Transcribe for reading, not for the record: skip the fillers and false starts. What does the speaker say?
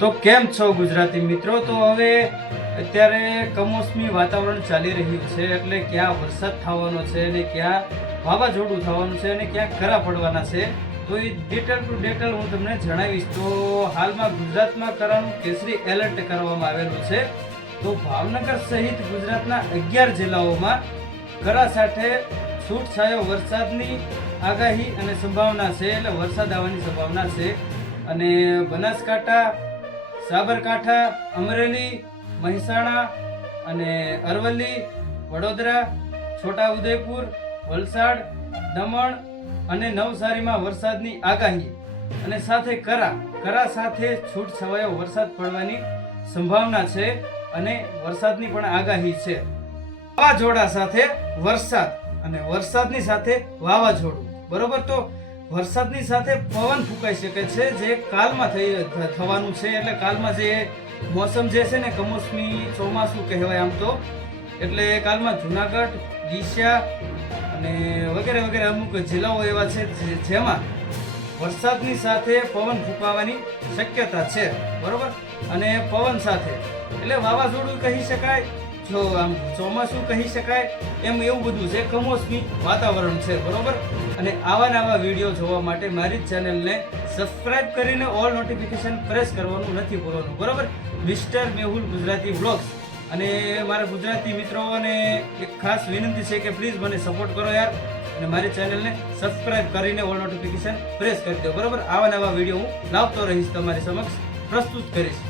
તો કેમ છો ગુજરાતી મિત્રો? તો હવે અત્યારે કમોસમી વાતાવરણ ચાલી રહ્યું છે, એટલે ક્યાં વરસાદ થવાનો છે અને ક્યાં વાવાઝોડું થવાનું છે અને ક્યાં કરા પડવાના છે, તો એ ડિટેલ ટુ ડિટેલ હું તમને જણાવીશ. તો હાલમાં ગુજરાતમાં કરાનું કેસરી એલર્ટ કરવામાં આવેલું છે. તો ભાવનગર સહિત ગુજરાતના 11 જિલ્લાઓમાં કરા સાથે છૂટછાયો વરસાદની આગાહી અને સંભાવના છે, એટલે વરસાદ આવવાની સંભાવના છે. અને બનાસકાંઠા, સાબરકાંઠા, અમરેલી, મહેસાણા અને અરવલ્લી, વડોદરા, છોટાઉદેપુર, વલસાડ, દમણ અને નવસારીમાં વરસાદની આગાહી અને સાથે કરા સાથે છૂટછવાયો વરસાદ પડવાની સંભાવના છે અને વરસાદની પણ આગાહી છે. વાવાઝોડા સાથે વરસાદ અને વરસાદની સાથે વાવાઝોડું, બરોબર. તો વરસાદની સાથે પવન ફૂંકાઈ શકે છે, જે કાલમાં થવાનું છે. એટલે કાલમાં જે મોસમ જે છે ને, કમોસમી ચોમાસું કહેવાય આમ તો. એટલે કાલમાં જુનાગઢ, ડીસા અને વગેરે વગેરે અમુક જિલ્લાઓ એવા છે જેમાં વરસાદની સાથે પવન ફૂંકાવાની શક્યતા છે, બરોબર. અને પવન સાથે એટલે વાવાઝોડું કહી શકાય, જો આમ ચોમાસું કહી શકાય, એમ એવું બધું છે. કમોસમી વાતાવરણ છે, બરોબર. અને આવા વિડીયો જોવા માટે મારી ચેનલને સબસ્ક્રાઇબ કરીને ઓલ નોટિફિકેશન પ્રેસ કરવાનું નથી ભૂલવાનું, બરોબર. Mister Mehul Gujarati vlogs. અને મારા ગુજરાતી મિત્રોને એક ખાસ વિનંતી છે કે પ્લીઝ મને સપોર્ટ કરો યાર, અને મારી ચેનલને સબસ્ક્રાઇબ કરીને ઓલ નોટિફિકેશન પ્રેસ કરી દો, બરોબર. આવા વિડીયો હું લાવતો રહીશ, તમારી સમક્ષ પ્રસ્તુત કરીશ.